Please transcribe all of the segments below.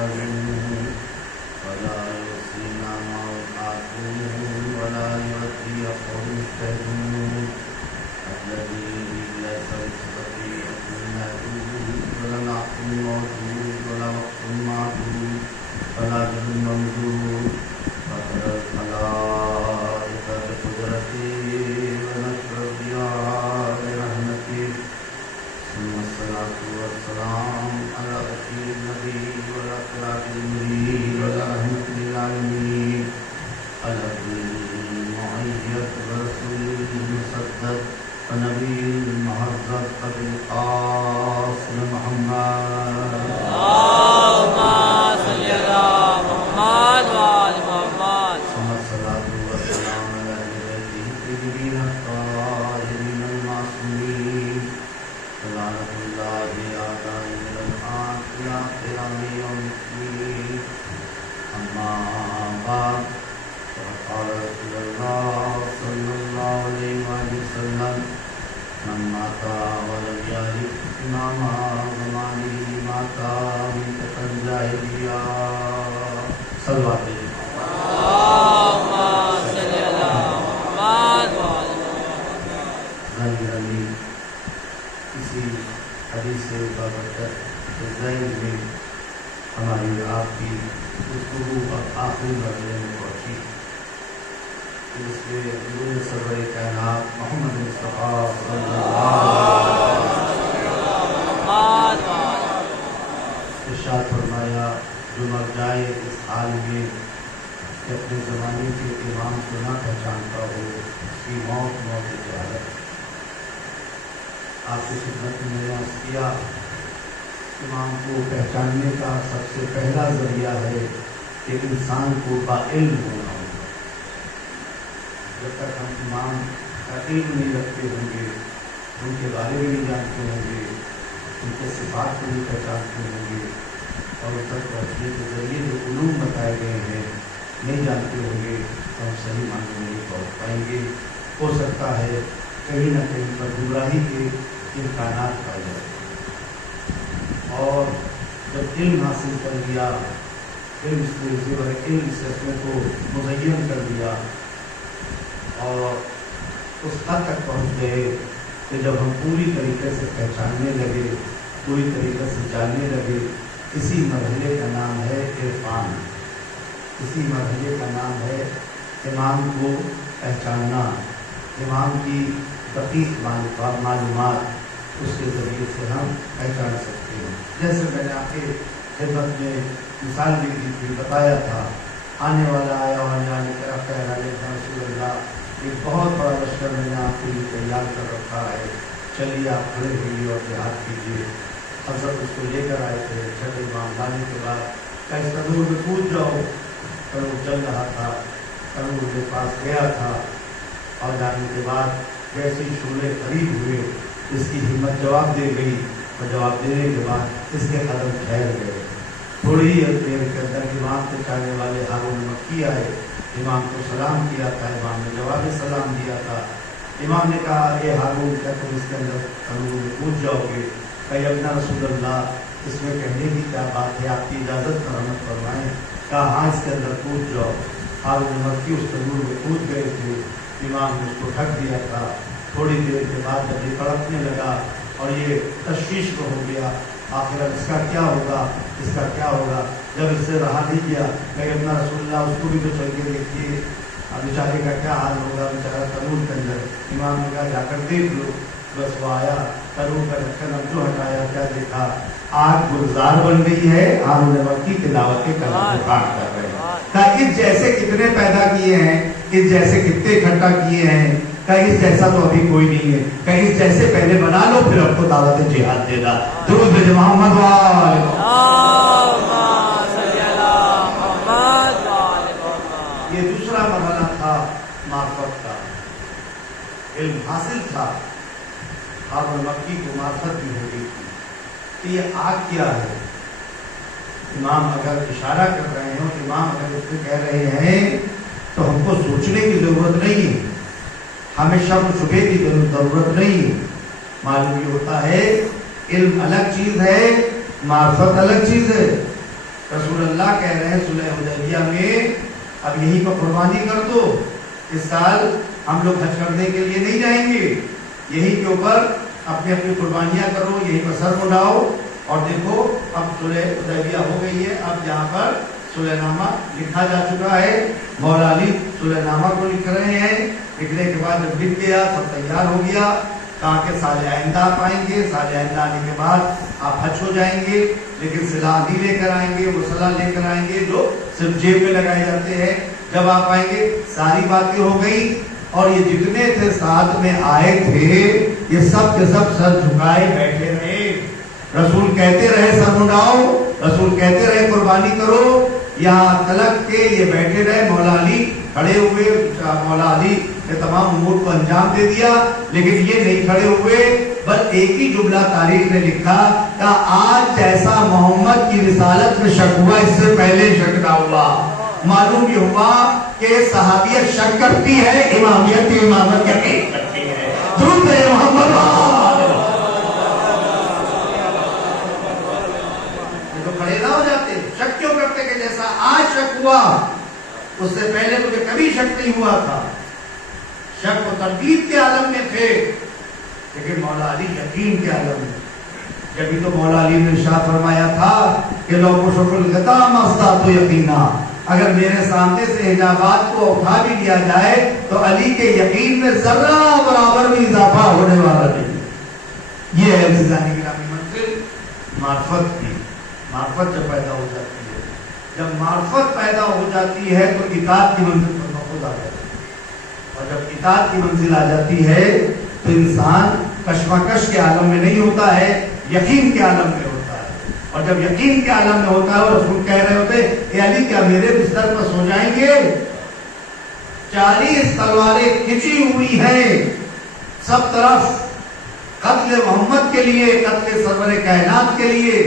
يختارون ولا يحصين ما يقاتلون ولا يؤدي قوم يجتهدون الذي ليس بسببه موجود ولا نعق موجود ولا وقت معدود ولا جل ممدود وترى الملائكة بقدرته ونشر الضياء برحمته ثم الصلاة والسلام على أشرف النبي والأخلاق المريد وعلى رحمة للعالمين على المعيد ورسول المسدد ونبي المهذب أبي القاسم محمد اللهم صل على محمد وآل محمد ثم الصلاة والسلام على أهل بيته الطيبين الطاهرين المعصومين لعنة الله عليهم إلى الآن إلى قيام يوم الدين أما بعد فقد قال رسول الله صلى الله عليه وسلم من مات ولم يعرف إمام زمانه مات ميتة جاهلية صلوا عليه اللهم صل على محمد وآل محمد غنی کسی حدیث سے بابرکت کے ذہن میں ہماری آپ کی گفتگو اب آخری مرحلے میں پہنچی جس میں نور سرور کائنات محمد مصطفیٰ صلی اللہ علیہ وسلم ارشاد فرمایا جو مر جائے اس حال میں کہ اپنے زمانے کے امام کو نہ پہچانتا ہو اس کی موت جہالت آپ کی خدمت میں نے عرض کیا امام کو پہچاننے کا سب سے پہلا ذریعہ ہے کہ انسان کو باعلم ہونا ہوگا. جب تک ہم امام کا علم نہیں رکھتے ہوں گے ان کے بارے میں نہیں جانتے ہوں گے ان کے صفات کو نہیں پہچانتے ہوں گے اور ان تک پہنچنے کے ذریعے جو علوم بتائے گئے ہیں نہیں جانتے ہوں گے تو ہم صحیح معنی میں نہیں پہنچ پائیں گے. ہو سکتا ہے کہیں نہ کہیں پر گمراہی کے امکانات پائے جاتے ہیں. اور جب علم حاصل کر لیا علم سے اپنے کو مزین کر دیا اور اس حد تک پہنچ گئے کہ جب ہم پوری طریقے سے پہچاننے لگے پوری طریقے سے جاننے لگے اسی مرحلے کا نام ہے عرفان. اسی مرحلے کا نام ہے امام کو پہچاننا امام کی دقیق معلومات اس کے ذریعے سے ہم پہچان سکتے ہیں. جیسے میں نے آپ کے خدمت میں مثال بھی دی تھی بتایا تھا آنے والا آیا اور جانے کا رسول اللہ ایک بہت بڑا لشکر میں نے آپ کے لیے تیار کر رکھا ہے چلیے آپ کھڑے ہوئیے اور جہاد کیجیے. حضرت اس کو لے کر آئے تھے چھٹے امام لانے کے بعد کہ اس تنور میں کود جاؤ. تنور چل رہا تھا تنور کے پاس گیا تھا اور جانے کے بعد جیسے ہی شعلے قریب ہوئے اس کی ہمت جواب دے گئی اور جواب دینے کے بعد اس کے قدم ٹھہر گئے. تھوڑی ہی دیر کے اندر امام کے چاہنے والے ہارون مکی آئے. امام کو سلام کیا تھا امام نے جواب سلام دیا تھا. امام نے کہا اے ہارون کیا تم اس کے اندر تنور میں کود جاؤ گے؟ کہ اپنا رسول اللہ اس میں کہنے کی کیا بات ہے آپ کی اجازت پر رحمت فرمائیں. کہا ہاں اس کے اندر کود جاؤ. ہارون مکی اس تنور میں کود گئے تھے. امام نے اس کو ڈھک دیا تھا. تھوڑی دیر کے بعد جب یہ تڑپنے لگا اور یہ تشویش کو ہو گیا آخر اس کا کیا ہوگا جب اس سے رہا نہیں کیا کہ اپنا رسول اللہ اس کو بھی تو چل کے دیکھیے بیچارے کا کیا حال ہوگا بیچارہ تنور کے اندر. امام نے کہا جا کر دیکھ لو. بس وہ آیا تنور کا ڈھکن اب جو ہٹایا کیا دیکھا آگ گلزار بن گئی ہے. ہارون مکی تلاوت کے کلام کو کاٹ کر رہے ہیں. اس جیسے کتنے پیدا کیے ہیں اس جیسے کتنے اکٹھا کیے ہیں کہ اس جیسا تو ابھی کوئی نہیں ہے کہ اس جیسے پہلے بنا لو پھر اب کو دعوت جہاد دینا. درود بھیج محمد یہ دوسرا مرحلہ تھا معرفت کا. علم حاصل تھا ہارون مکی کو معرفت بھی ہو گئی تھی کہ یہ آگ کیا ہے. امام اگر اشارہ کر رہے ہیں امام اگر اس سے کہہ رہے ہیں تو ہم کو سوچنے کی ضرورت نہیں ہے ہمیں شک و شبے کی ضرورت نہیں ہے. معلوم یہ ہوتا ہے علم الگ چیز ہے معرفت الگ چیز ہے. رسول اللہ کہہ رہے ہیں صلح حدیبیہ میں اب یہیں پر قربانی کر دو، اس سال ہم لوگ حج کرنے کے لیے نہیں جائیں گے، یہیں کے اوپر اپنی اپنی قربانیاں کرو، یہیں پر سر مڈاؤ۔ اور دیکھو اب صلح حدیبیہ ہو گئی ہے، اب یہاں پر صلح نامہ لکھا جا چکا ہے، مولا علی صلح نامہ کو لکھ رہے ہیں۔ لکھنے کے بعد جب لکھ گیا سب تیار ہو گیا، کہا کہ سال آئندہ آپ آئیں گے، سال آئندہ آنے کے بعد آپ حج ہو جائیں گے، لیکن سلاح نہیں لے کر آئیں گے، وہ سلاح لے کر آئیں گے جو صرف جیب میں لگائے جاتے ہیں۔ جب آپ آئیں گے ساری باتیں ہو گئی، اور یہ جتنے تھے ساتھ میں آئے تھے یہ سب کے سب سر جھکائے بیٹھے رہے۔ رسول کہتے رہے سر منڈاؤ، رسول کہتے رہے قربانی کرو، یہاں تلک کے یہ بیٹھے رہے۔ مولا علی کھڑے ہوئے، مولا علی نے تمام امور کو انجام دے دیا، لیکن یہ نہیں کھڑے ہوئے، بس ایک ہی جملہ تاریخ نے لکھا کہ آج جیسا محمد کی رسالت میں شک ہوا اس سے پہلے شک نہ ہوا۔ معلوم یہ ہوا کہ صحابیت شک کرتی ہے، امامیت امامت یقین کرتی ہے۔ درود ہے محمد کھڑے نہ ہو جاتے، شک کیوں کرتے کہ جیسا آج شک ہوا اس سے پہلے مجھے کبھی شک نہیں ہوا تھا۔ شک و تردید کے عالم میں تھے، لیکن مولا علی یقین کے عالم میں۔ جبھی تو مولا علی نے ارشاد فرمایا تھا کہ لو کشف الغطا ما استطعت یقینا، اگر میرے سامنے سے حجابات کو اٹھا بھی لیا جائے تو علی کے یقین میں ذرہ برابر بھی اضافہ ہونے والا نہیں۔ یہ ہے عزیزان گرامی منزل معرفت کی۔ معرفت جب پیدا ہو جاتی ہے، جب معرفت پیدا ہو جاتی ہے تو اطاعت کی منزل پر خود آ جاتی ہے، اور جب اطاعت کی منزل آ جاتی ہے تو انسان کشمکش کے عالم میں نہیں ہوتا ہے، یقین کے عالم میں ہوتا ہے۔ اور جب یقین کے عالم میں ہوتا ہے اور رسول کہہ رہے ہوتے اے علی کیا میرے بستر پر سو جائیں گے؟ 40 تلواریں کھچی ہوئی ہیں سب طرف، قتل محمد کے لیے، قتل سرور کائنات کے لیے،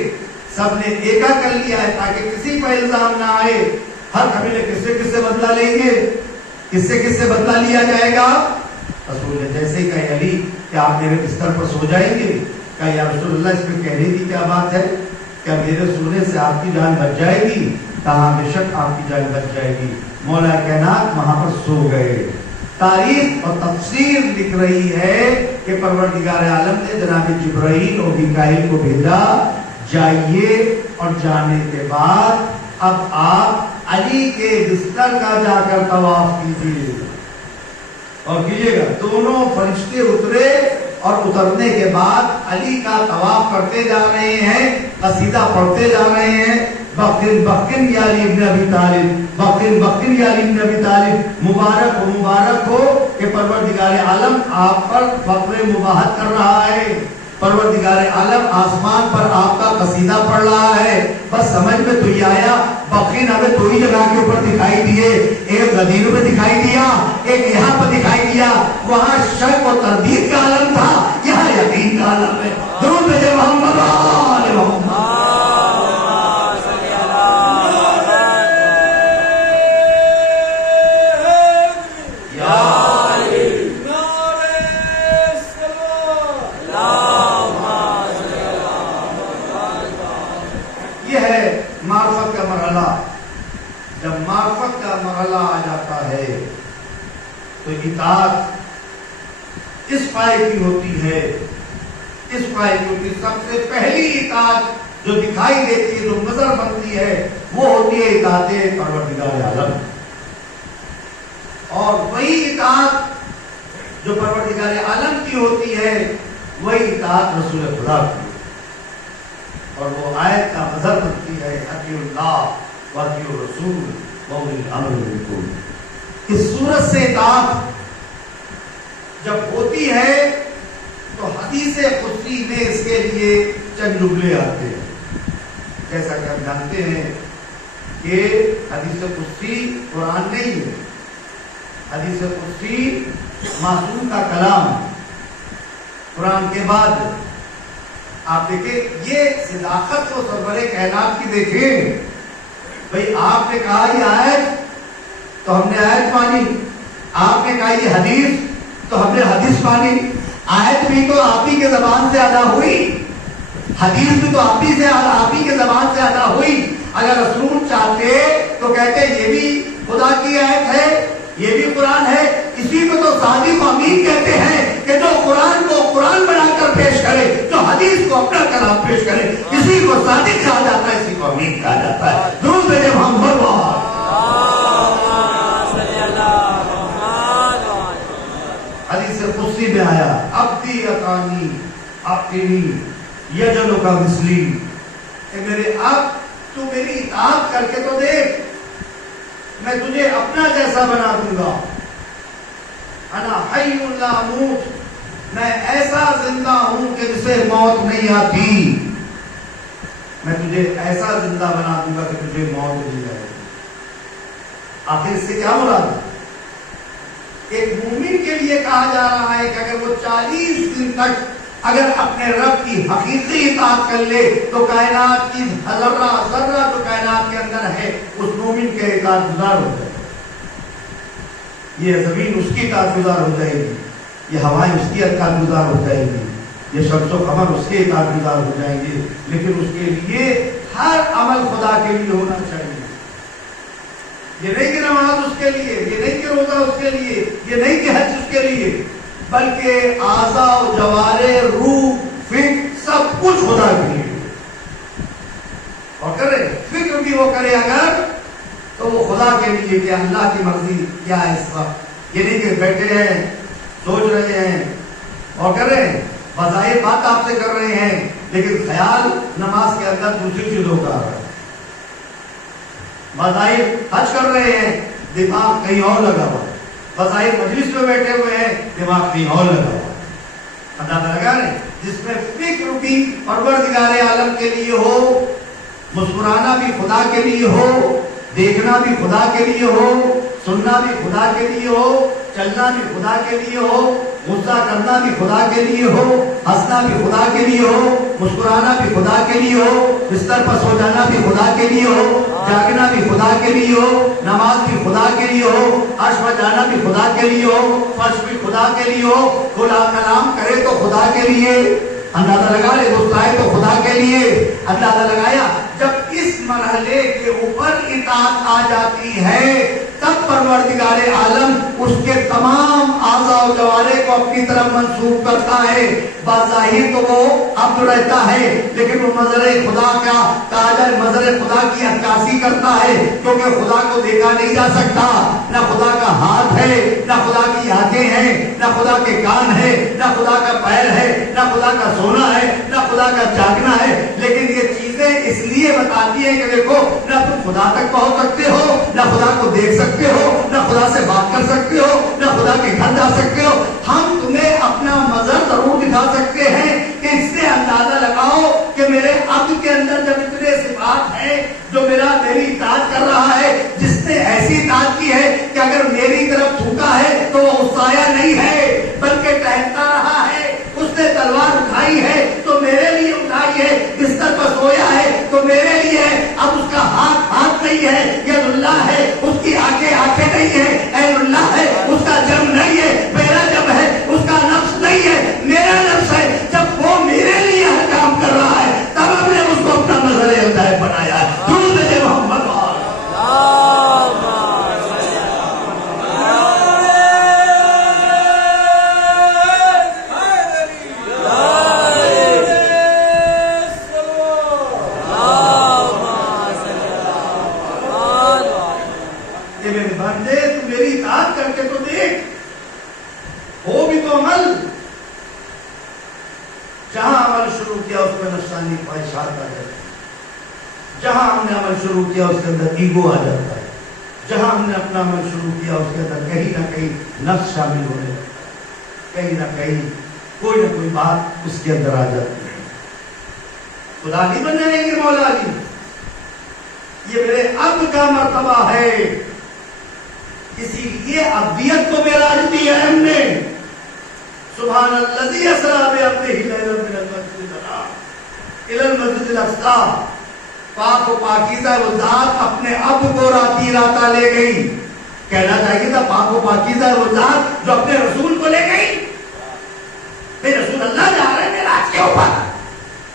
سب نے ایکا کر لیا ہے تاکہ کسی پر الزام نہ آئے۔ ہر قبیلے کس سے بدلہ لیں گے، کس سے بدلہ لیا جائے گا؟ رسول نے جیسے ہی کہا علی کہ آپ میرے بستر پر سو جائیں گے، کہا یا رسول اللہ اس میں کہنے کی کیا بات ہے، کیا میرے سونے سے آپ کی جان بچ جائے گی؟ کہا بے شک آپ کی جان بچ جائے گی۔ مولا کائنات وہاں پر سو گئے۔ تاریخ اور تفسیر لکھ رہی ہے کہ پروردگار عالم نے جناب جبرائیل اور میکائیل کو بھیجا، جائیے، اور جانے کے بعد اب آپ علی کے بستر کا جا کر طواف کیجیے، اور کیجیے گا۔ دونوں فرشتے اترے اور اترنے کے بعد علی کا طواف کرتے جا رہے ہیں، قصیدہ پڑھتے جا رہے ہیں، بقن بقن یا علی ابن ابی طالب، بقن بقن یا علی ابن ابی طالب، مبارک ہو کہ پروردگار عالم آپ پر فخر مباہت کر رہا ہے، پروردگار عالم آسمان پر آپ کا قصیدہ پڑھ رہا ہے۔ بس سمجھ میں تو یہ آیا، بقین ہمیں دو ہی جگہ کے اوپر دکھائی دیے، ایک غدیر میں دکھائی دیا، ایک یہاں پر دکھائی دیا۔ وہاں شک و تردید کا عالم تھا، یہاں یقین کا عالم ہے۔ درود ہے محمد آل محمد۔ معرفت کا مرحلہ، جب معرفت کا مرحلہ آ جاتا ہے تو اطاعت اس پائے کی ہوتی ہے، اس پائے کی ہوتی ہے۔ سب سے پہلی اطاعت جو دکھائی دیتی ہے، جو نظر بنتی ہے، وہ ہوتی ہے اطاعت پروردگار عالم، اور وہی اطاعت جو پروردگار عالم کی ہوتی ہے وہی اطاعت رسول خدا کی، اور وہ آیت کا مظہر بنتی ہے اطیعوا اللہ واطیعوا الرسول واولی الامر منکم۔ اس صورت سے اطاعت جب ہوتی ہے تو حدیث قدسی میں اس کے لیے چند جملے آتے ہیں، جیسا کہ ہم جانتے ہیں کہ حدیث قدسی قرآن نہیں ہے، حدیث قدسی معصوم کا کلام۔ قرآن کے بعد آپ دیکھیں یہ صداقت و سرور کائنات کی دیکھیں، بھئی آپ نے کہا یہ آیت تو ہم نے آیت مانی، آپ نے کہا یہ حدیث تو ہم نے حدیث مانی۔ آیت بھی تو آپ ہی کے زبان سے ادا ہوئی، حدیث بھی تو آپ ہی کے زبان سے ادا ہوئی۔ اگر رسول چاہتے تو کہتے یہ بھی خدا کی آیت ہے، یہ بھی قرآن ہے. اسی کو تو صادق و امین کہتے ہیں کہ جو قرآن کو قرآن بنا کر پیش کرے، جو حدیث کو اپنا کلام پیش کرے، اسی کو صادق کہا جاتا ہے، اسی کو امین کہا جاتا ہے. درود بھیجے محمد حدیث قدسی میں آیا عبدی اتانی اعطنی یجل کا مثلی، کہ میرے اب تو میری اطاعت کر کے تو دیکھ، میں تجھے اپنا جیسا بنا دوں گا. انا حی لا اموت، میں ایسا زندہ ہوں کہ جسے موت نہیں آتی. میں تجھے ایسا زندہ بنا دوں گا کہ تجھے موت نہیں آئے. آخر اس سے کیا مراد ہے؟ ایک مومن کے لیے کہا جا رہا ہے کہ اگر وہ 40 دن تک اگر اپنے رب کی حقیقی اطاعت کر لے تو کائنات کی ذرہ ذرہ جو کائنات کے اندر ہے اس مومن کے اطاعت گزار ہو جائے. یہ زمین اس کی اطاعت گزار ہو جائے گی، یہ ہوائیں اس کی اطاعت گزار ہو جائے گی، یہ شمس و قمر اس کے اطاعت گزار ہو جائیں گے. لیکن اس کے لیے ہر عمل خدا کے لیے ہونا چاہیے. یہ نہیں کہ نماز اس کے لیے، یہ نہیں کہ روزہ اس کے لیے، یہ نہیں کہ حج اس کے لیے، بلکہ اعضاء و جوارح، روح، فکر سب کچھ خدا کے لیے. اور کرے فکر بھی وہ کرے اگر تو وہ خدا کے لیے کہ اللہ کی مرضی کیا ہے اس وقت. یہ نہیں کہ بیٹھے ہیں سوچ رہے ہیں اور کر رہے ہیں، بظاہر بات آپ سے کر رہے ہیں لیکن خیال نماز کے اندر دوسری چیزوں کا آ رہا ہے. بظاہر حج کر رہے ہیں دماغ کہیں اور لگا ہوا ہے، بظاہر مجلس میں بیٹھے ہوئے ہیں دماغ کہیں اور لگا ہوا ہے. اندازہ لگا رہے جس میں فکر بھی پروردگار عالم کے لیے ہو، مسکرانا بھی خدا کے لیے ہو، دیکھنا بھی خدا کے لیے ہو، سننا بھی خدا کے لیے ہو، چلنا بھی خدا کے لیے ہو، غصہ کرنا بھی خدا کے لیے ہو، ہنسنا بھی خدا کے لیے ہو، مسکرانا بھی خدا کے لیے ہو، بستر پر سو جانا بھی خدا کے لیے ہو، جاگنا بھی خدا کے لیے ہو، نماز بھی خدا کے لیے ہو، عرش پر جانا بھی خدا کے لیے ہو، فرش بھی خدا کے لیے ہو، خدا کلام کرے تو خدا کے لیے، اندازہ لگا لے مسکرائے تو خدا کے لیے. اندازہ لگایا جب اس مرحلے کے اوپر اطاعت آ جاتی ہے تب پروردگار عالم اس کے تمام اعضاء و جوارح کو اپنی طرف منسوب کرتا ہے. بظاہر تو وہ عبد رہتا ہے لیکن وہ مظہر خدا کا کہا جائے مظہر خدا کی عکاسی کرتا ہے، کیونکہ خدا کو دیکھا نہیں جا سکتا. نہ خدا کا ہاتھ ہے، نہ خدا کی آنکھیں ہیں، نہ خدا کے کان ہے، نہ خدا کا پیر ہے، نہ خدا کا سونا ہے، نہ خدا کا جاگنا ہے. لیکن یہ چیزیں اس لیے بتاتی ہیں کہ دیکھو نہ تم خدا تک پہنچ سکتے ہو، نہ خدا کو دیکھ سکتے ہو، نہ خدا سے بات کر سکتے ہو، نہ خدا کے گھر جا سکتے ہو. ہم تمہیں اپنا مظہر ضرور دکھا سکتے ہیں کہ اس سے اندازہ لگاؤ کہ میرے عبد کے اندر جب اتنے صفات ہیں جو میری اطاعت کر رہا ہے، جس نے ایسی اطاعت کی ہے کہ اگر میری طرف تھوکا ہے تو وہ غصایا نہیں ہے بلکہ ٹہلتا رہا ہے. اس نے تلوار اٹھائی ہے تو میرے لیے اٹھائی ہے، بستر پر سویا ہے تو میرے لیے ہے. اب اس کا ہاتھ نہیں ہے، ید اللہ ہے، اس کی آنکھیں نہیں ہے، عین اللہ ہے، اس کا جم نہیں ہے، میرا جم ہے، اس کا نفس نہیں ہے، میرا نفس ہے. جب وہ میرے لیے ہر کام کر رہا ہے تب ہم نے اس کو اپنا نظر ہدایت بنایا ہے. محمد خواہشات آ جاتی ہے. جہاں ہم نے عمل شروع کیا اس کے اندر ایگو آ جاتا ہے. جہاں ہم نے اپنا عمل شروع کیا اس کے اندر کہیں نہ کہیں نفس شامل ہونے لگتا ہے، کہیں نہ کہیں کوئی نہ کوئی بات اس کے اندر آ جاتی ہے. خدا نہیں بن جائیں گے مولا علی، یہ میرے عبد کا مرتبہ ہے. اسی لیے عبدیت کو معراج دی ہے ہم نے. سبحان الذی اسری بعبدہ لیلا من المسجد الحرام الی المسجد الاقصی. پاک و پاکیزہ وہ ذات اپنے عبد کو راتی راتا لے گئی. کہنا چاہیے تھا پاک و پاکیزہ وہ ذات جو اپنے رسول کو لے گئی. بھئی رسول اللہ جا رہے ہیں معراج کے اوپر،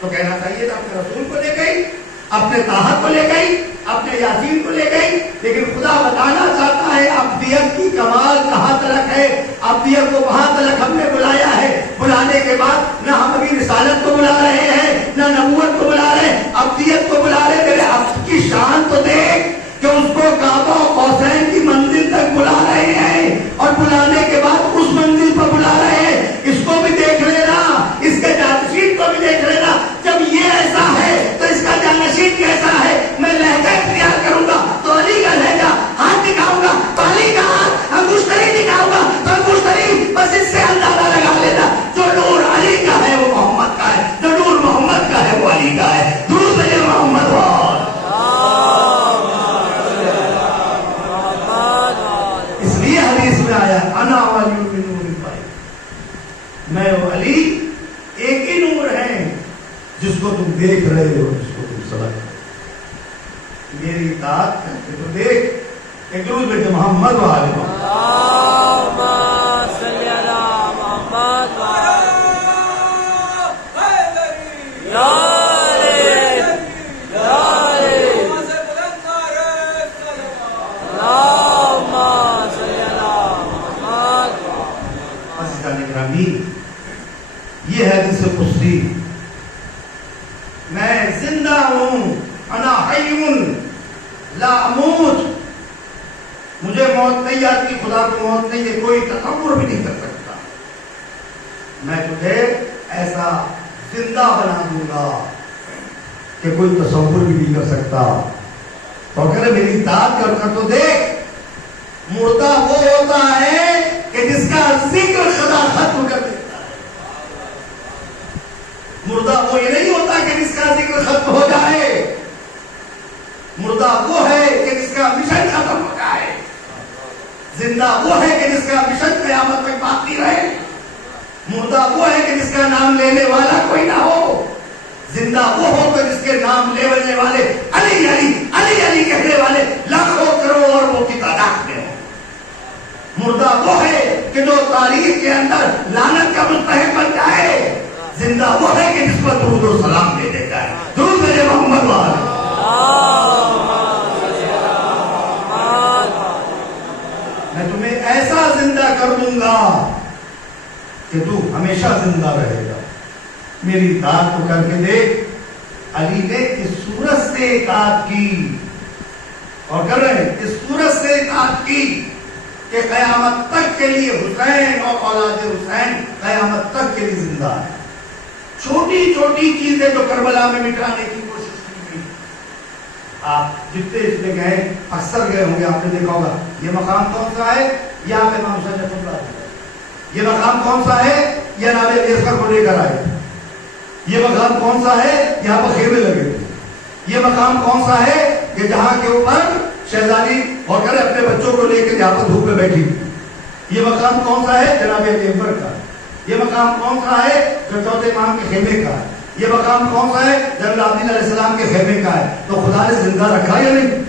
تو کہنا چاہیے تھا اپنے رسول کو لے گئی، اپنے طاہر کو لے گئی. اپنے یاسین کو لے گئی، لیکن خدا بتانا چاہتا ہے ابدیت کی کمال کہاں تلک ہے، ابدیت کو وہاں تلک ہم نے بلایا ہے۔ بلانے کے بعد نہ ہم ابھی رسالت کو بلا رہے ہیں، نہ نبوت کو بلا رہے ہیں، ابدیت کو بلا رہے۔ میرے عبد کی شان تو دیکھ کہ اس کو کعبہ قوسین کی منزل تک بلا رہے ہیں، اور بلانے کے بعد اس منزل پر بلا رہے ہیں۔ اس کو بھی دیکھ لینا، اس کے جانشین کو بھی دیکھ لینا۔ جب یہ ایسا ہے تو اس کا جانشین کیسا ہے؟ میں لہجہ اختیار کروں گا تو علی کا لہجہ، ہاتھ دکھاؤں گا تو علی کا ہاتھ، انگشتری دکھاؤں گا تو انگشتری، بس اس سے اندازہ لگا لینا جو نور علی کا ہے وہ محمد کا ہے، جو نور محمد کا ہے وہ علی کا ہے۔ درود بھیجے محمد وال۔ اس لیے حدیث میں آیا انا ولی من نور اللہ، میں وہ علی ایک ہی نور ہے جس کو تم دیکھ رہے ہو، جس کو تم سمجھ رہے ہو۔ میری اطاعت کر کے تو دیکھ۔ ایک درود بھیجے محمد وآل محمد۔ اللہم صلی علی محمد یا علی یا علی اللہم صلی علی محمد۔ عزیزان گرامی، یہ ہے حدیث قدسی، میں زندہ ہوں، انا حی لا اموت، مجھے موت نہیں آتی، خدا کو موت نہیں ہے، کوئی تصور بھی نہیں کر سکتا۔ میں تجھے ایسا زندہ بنا دوں گا کہ کوئی تصور بھی نہیں کر سکتا۔ تو کہ میری اطاعت کر تو دیکھ، مردہ وہ ہوتا ہے کہ جس کا ذکر خدا ختم کر دیتا ہے۔ مردہ وہ یہ نہیں ہوتا کہ جس کا ذکر ختم ہو جائے، مردہ وہ ہے کہ جس کا مشن ختم ہو جائے، زندہ وہ ہے کہ جس کا مشن قیامت تک باقی رہے، مردہ وہ ہے کہ جس کا نام لینے والا کوئی نہ ہو، زندہ وہ ہو کہ جس کے نام لینے والے علی علی علی علی کہنے والے لاکھوں کروڑ اربوں کی تعداد میں ہو۔ مردہ وہ ہے کہ جو تاریخ کے اندر لعنت کا مستحق بن جائے، زندہ وہ ہے کہ جس پر درود و سلام دے دیتا ہے۔ درود بھیجے محمد وآل۔ میں تمہیں ایسا زندہ کر دوں گا کہ تو ہمیشہ زندہ رہے گا۔ میری اطاعت کو کر کے دیکھ۔ علی نے اس صورت سے اطاعت کی، اور کر رہے ہیں اس صورت سے اطاعت کی کہ قیامت تک کے لیے حسین اور اولاد حسین قیامت تک کے لیے زندہ ہے۔ چھوٹی چھوٹی چیزیں جو کربلا میں مٹانے کی کوشش کی گئی، آپ جتنے اس میں گئے اکثر گئے ہوں گے، آپ نے دیکھا ہوگا یہ مقام کون سا ہے، یہاں پہ امام حسین رحمۃ اللہ علیہ۔ یہ مقام کون سا ہے، یہ نام عیسیٰ کو لے کر آئے۔ یہ مقام کون سا ہے، یہاں پر خیمے لگے تھے۔ یہ مقام کون سا ہے، کہ جہاں کے اوپر شہزادی اور کرے اپنے بچوں کو لے کے یہاں پر دھوپ میں بیٹھی۔ یہ مقام کون سا ہے، جناب علی اکبر کا۔ یہ مقام کون سا ہے، جو چوتھے امام کے خیمے کا ہے۔ یہ مقام کون سا ہے، جناب عابدین علیہ السلام کے خیمے کا ہے۔ تو خدا نے زندہ رکھا یا نہیں؟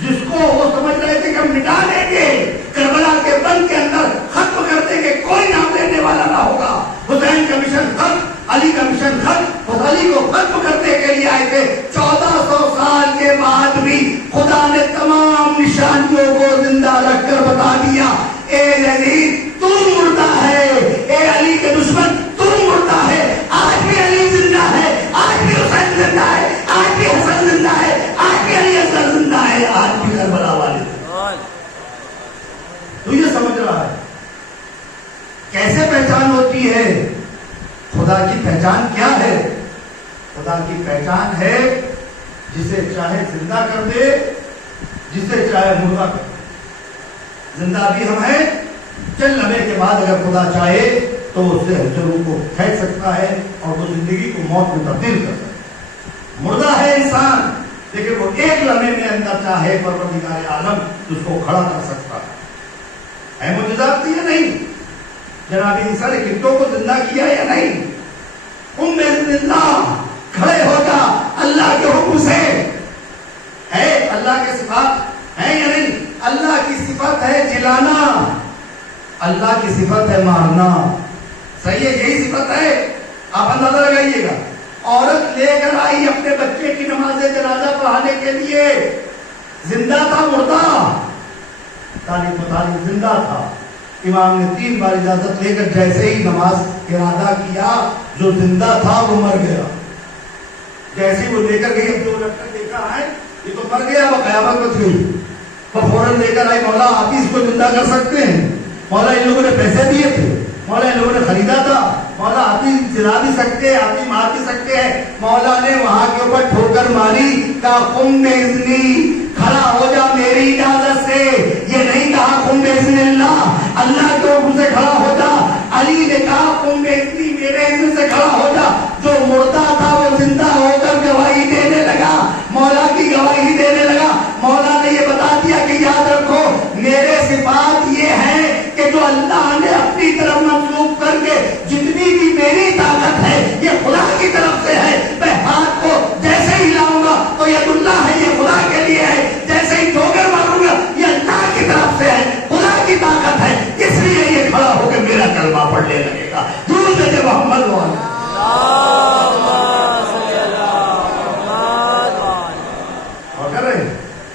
جس کو وہ سمجھ رہے تھے کہ ہم مٹا دیں گے، کربلا کے بند کے اندر ختم کر دیں گے، کوئی نام لینے والا نہ ہوگا، حسین کا مشن ختم، علی کا مشن ختم، اس علی کو ختم کرنے کے لیے آئے تھے۔ 1400 سال کے بعد بھی خدا نے تمام نشانیوں کو زندہ رکھ کر بتا دیا، اے یزید تو مردہ ہے، اے علی کے دشمن تو مردہ ہے۔ آج بھی علی زندہ ہے، آج بھی حسین زندہ ہے، آج بھی حسن زندہ ہے، آج بھی علی اصغر زندہ ہے، آج بھی کربلا والے۔ تو یہ سمجھ رہا ہے کیسے پہچان ہوتی ہے؟ خدا کی پہچان کیا ہے؟ خدا کی پہچان ہے جسے چاہے زندہ کر دے، جسے چاہے مردہ کر دے۔ زندہ بھی ہم ہیں، چند لمحے کے بعد اگر خدا چاہے تو اس سے روح کو کھینچ سکتا ہے اور وہ زندگی کو موت میں تبدیل کر سکتا ہے۔ مردہ ہے انسان، لیکن وہ ایک لمحے میں اندر چاہے پروردگار عالم اس کو کھڑا کر سکتا ہے۔ معجزات یا نہیں؟ جناب عیسیٰ نے کتوں کو زندہ کیا یا نہیں؟ اللہ کھڑے ہو جا اللہ کے حکم سے۔ ہے اللہ کے صفات ہے یا نہیں؟ اللہ کی صفت ہے جلانا، اللہ کی صفت ہے مارنا، صحیح ہے، یہی صفت ہے۔ آپ اندازہ لگائیے گا، عورت لے کر آئی اپنے بچے کی نماز جنازہ پڑھانے کے لیے، زندہ تھا مردہ؟ تعلیم و تعلیم زندہ تھا۔ امام نے 3 بار اجازت لے کر جیسے ہی نماز ارادہ کیا، جو زندہ تھا وہ مر گیا۔ جیسے وہ لے کر گئی، اب 2 لڑکا دیکھا ہے یہ تو مر گیا، وہ قیامت مت گئی، وہ فوراً لے کر آئی، مولا آپ ہی اس کو زندہ کر سکتے ہیں، مولا ان لوگوں نے پیسے دیے تھے، مولا ان لوگوں نے خریدا تھا، مولا آپ ہی جلا بھی سکتے ہیں، آپ ہی مار بھی سکتے ہیں۔ مولا نے وہاں کے اوپر ٹھوکر ماری، کہا قم باذنی، کھڑا ہو جا میری اجازت سے۔ یہ نہیں کہا قم باذن اللہ، اللہ کے حکم سے کھڑا ہو جا۔ علی نے کہا قم باذنی، میرے اذن سے کھڑا ہو جا۔ جو مردہ تھا وہ زندہ ہو کر گواہی دینے لگا، مولا کی گواہی دینے لگا۔ مولا نے یہ بتا دیا کہ یاد رکھو میرے صفات یہ ہیں کہ جو اللہ نے اپنی طرف منسوخ کر کے جتنی بھی میری طاقت ہے یہ خدا کی طرف سے ہے۔ میں ہاتھ کو جیسے ہی لاؤں گا تو ید اللہ ہے، یہ خدا کے لیے ہے، جیسے ہی ٹھوکر ماروں گا یہ اللہ کی طرف سے ہے، خدا کی طاقت ہے، اس لیے یہ کھڑا ہو کے میرا کلمہ پڑھنے لگے گا۔ درود ہے محمد والا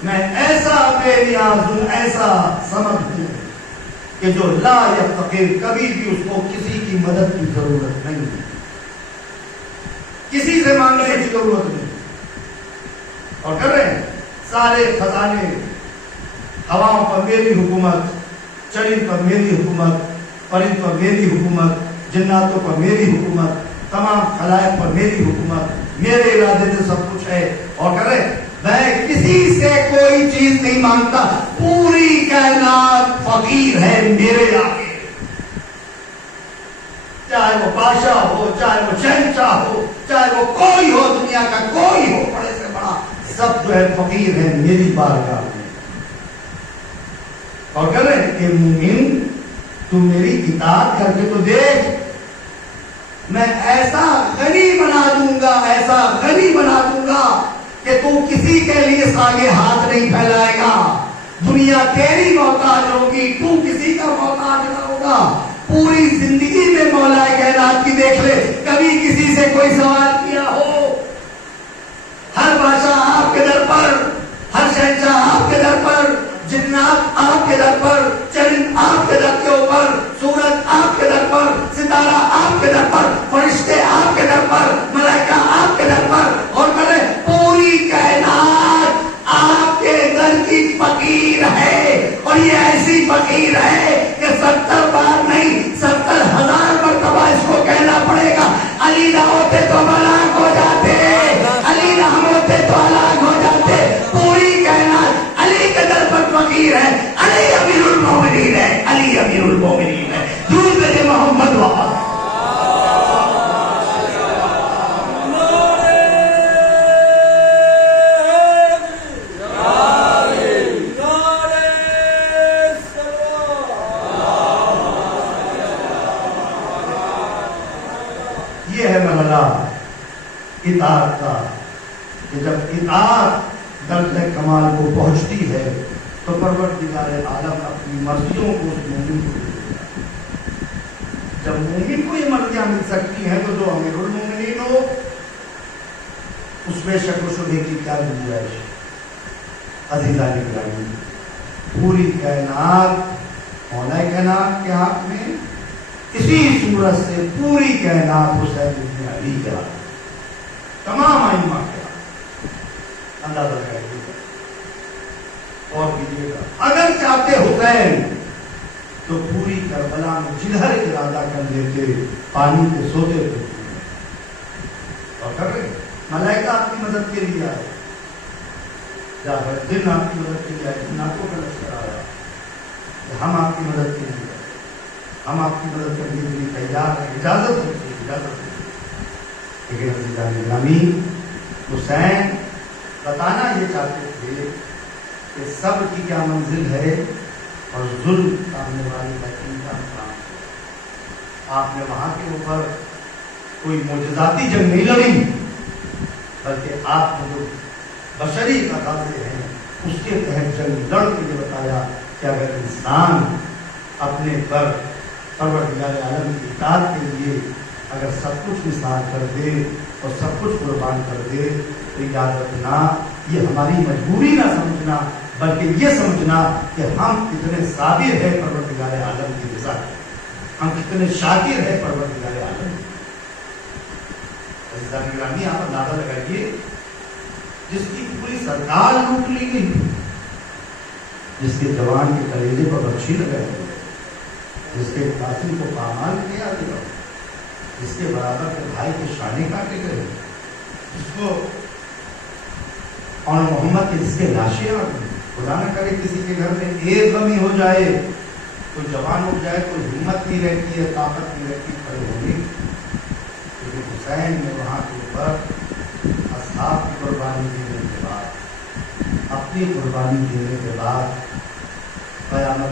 میں ایسا بے نیاز ہوں، ایسا سمجھ ہوں کہ جو لا یفتقر، کبھی بھی اس کو کسی کی مدد کی ضرورت نہیں، کسی سے مانگنے کی ضرورت نہیں۔ اور کر رہے ہیں سارے خزانے، ہواؤں پر میری حکومت، چرند پر میری حکومت، پرند پر میری حکومت، جناتوں پر میری حکومت، تمام خلائق پر میری حکومت، میرے ارادے سے سب کچھ ہے۔ اور کر رہے ہیں میں کسی سے کوئی چیز نہیں مانگتا، پوری کائنات فقیر ہے میرے آگے، چاہے وہ بادشاہ ہو، چاہے وہ شہنشاہ ہو، چاہے وہ کوئی ہو، دنیا کا کوئی ہو بڑے سے بڑا، سب جو ہے فقیر ہے میری بارگاہ میں۔ اور کہہ رہے ہیں کہ مومن تو میری اطاعت کر کے تو دیکھ، میں ایسا غنی بنا دوں گا، ایسا غنی بنا دوں گا کہ تو کسی کے لیے آگے ہاتھ نہیں پھیلائے گا، دنیا تیری محتاج ہوگی، تو کسی کا محتاج نہ ہوگا۔ پوری زندگی میں مولا کائنات کی دیکھ لے، کبھی کسی سے کوئی سوال کیا ہو؟ ہر بادشاہ آپ کے در پر، ہر شہنشاہ آپ کے در پر، جنات آپ کے در پر، چرند آپ کے در کے اوپر، سورج آپ کے در پر، ستارہ آپ کے در پر، فرشتے آپ کے در پر، ملائکہ آپ کے در پر، اور کرے پوری کائنات آپ کے در کی فقیر ہے، اور یہ ایسی فقیر ہے کہ 70 بار نہیں 70,000 مرتبہ اس کو کہنا پڑے گا علی نہ ہوتے تو ہلاک ہو جاتے، علی نہ ہوتے تو ہلاک ہو جاتے۔ پوری کائنات علی کے در پر فقیر ہے، علی امیر المومنین ہے، علی امیر المومنین ہے۔ درود ہے محمد وآلہ۔ یہ ہے مرحلہ اطاعت کا، کہ جب اطاعت درجہ کمال کو پہنچتی ہے تو پروردگار عالم اپنی مرضیوں کو اس مومن کو دے دیتا ہے۔ جب مومن کو یہ مرضیاں مل سکتی ہیں تو جو امیر المومنین ہو اس میں شک و شبہ کی کیا گنجائش؟ عزیزان گرامی، پوری کائنات مولا کائنات کے ہاتھ میں، اسی صورت سے پوری کائنات حسین بن علی کے ہاتھ، تمام ائمہ کے ہاتھ، اندازہ لگائیے اور کیجیے گا۔ اگر چاہتے حسین تو پوری کربلا میں جدھر ارادہ کر لیتے، پانی پہ سوتے تھے، اور کر رہے ملائکہ آپ کی مدد کے لیے آئے، جعفر دن آپ کی مدد کے لیے آئے، جناتوں کا لشکر آیا، ہم آپ کی مدد کے لیے، ہم آپ کی مدد کرنے کے لیے تیار ہیں، اجازت دیجیے، اجازت دیجیے۔ لیکن عزیزان گرامی، حسین بتانا یہ چاہتے تھے کہ صبر کی کیا منزل ہے اور ظلم کرنے والی حکیم کا مقام ہے۔ آپ نے وہاں کے اوپر کوئی معجزاتی جنگ نہیں لڑی، بلکہ آپ نے جو بشری تقاضے ہیں اس کے تحت جنگ لڑ کے یہ بتایا کہ اگر انسان اپنے پر پروردگار عالم کی اطاعت کے لیے اگر سب کچھ نثار کر دے اور سب کچھ قربان کر دے تو یاد رکھنا یہ ہماری مجبوری نہ سمجھنا بلکہ یہ سمجھنا کہ ہم کتنے صابر ہیں پروردگار عالم کی رضا، ہم کتنے شاکر ہیں پروردگار عالم کی۔ عزیزان گرامی آپ اندازہ لگائیے، جس کی پوری سرکار لوٹ لی گئی، جس کے جوان کے کلیجے پر بچی لگائی گئی، جس کے قاسم کو پامال کیا گیا، جس کے برابر کے بھائی کے شانے کاٹے گئے، جس کو اور محمد کے جس کے لاشیں آ گئی۔ خدا نہ کرے کسی کے گھر میں ایک غمی ہو جائے، کوئی جوان ہو جائے، کوئی ہمت نہیں رہتی ہے، طاقت نہیں رہتی کھڑے ہونے، کیونکہ حسین نے وہاں کے اوپر اصحاب کی قربانی دینے کے بعد، اپنی قربانی دینے کے بعد قیامت